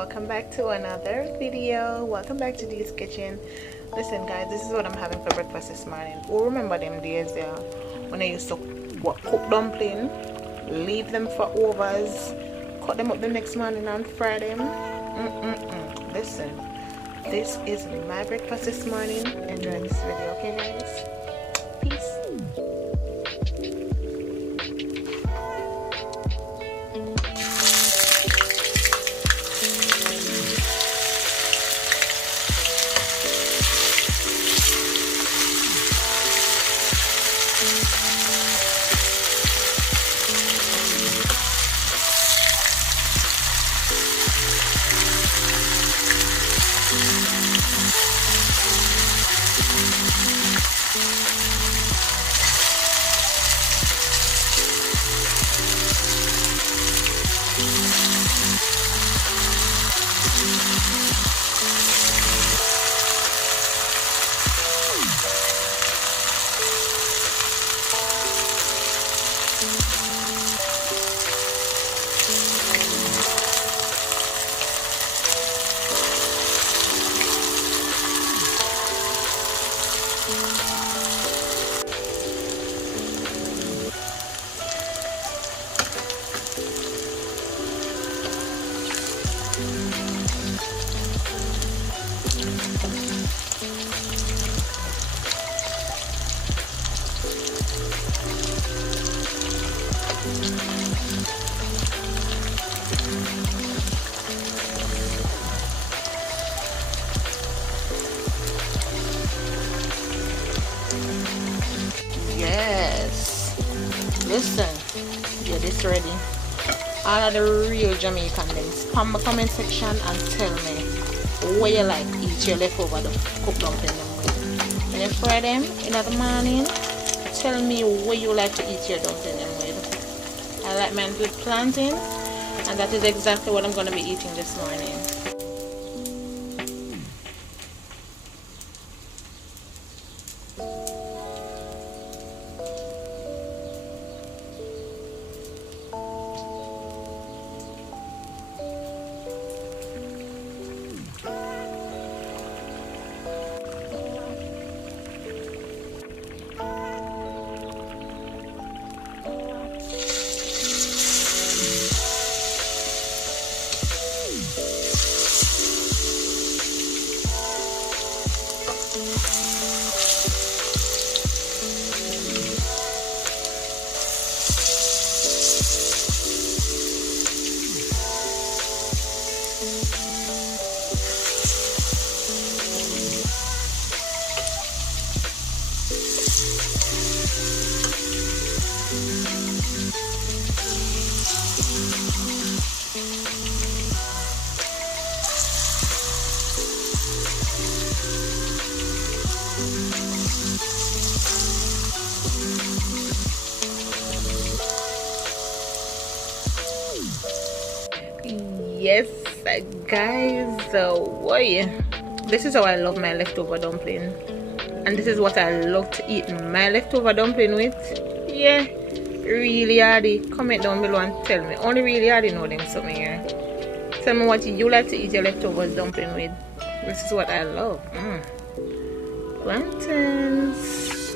welcome back to another video. Welcome back to Dee's Kitchen. Listen guys, this is what I'm having for breakfast this morning. Oh, remember them days there when I used to cook dumpling, leave them for overs, cut them up the next morning and fry them. Listen, this is my breakfast this morning. Enjoy this video, okay guys? Peace. Yes, listen, get this ready. All of the real Jamaican them spam my comment section and tell me where you like eat your leftover cooked dumpling them with. When you fry them in the morning, tell me where you like to eat your dumpling them with. I like mine with plantain, and that is exactly what I'm going to be eating this morning. Yes guys, this is how I love my leftover dumpling, and this is what I love to eat my leftover dumpling with. Yeah, really hardy. Comment down below and tell me. Only really hardy know them something here. Tell me what you like to eat your leftovers dumpling with. This is what I love. Plantains.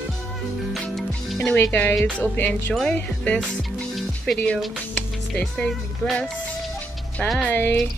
Anyway guys, hope you enjoy this video. Stay safe, be blessed. Bye.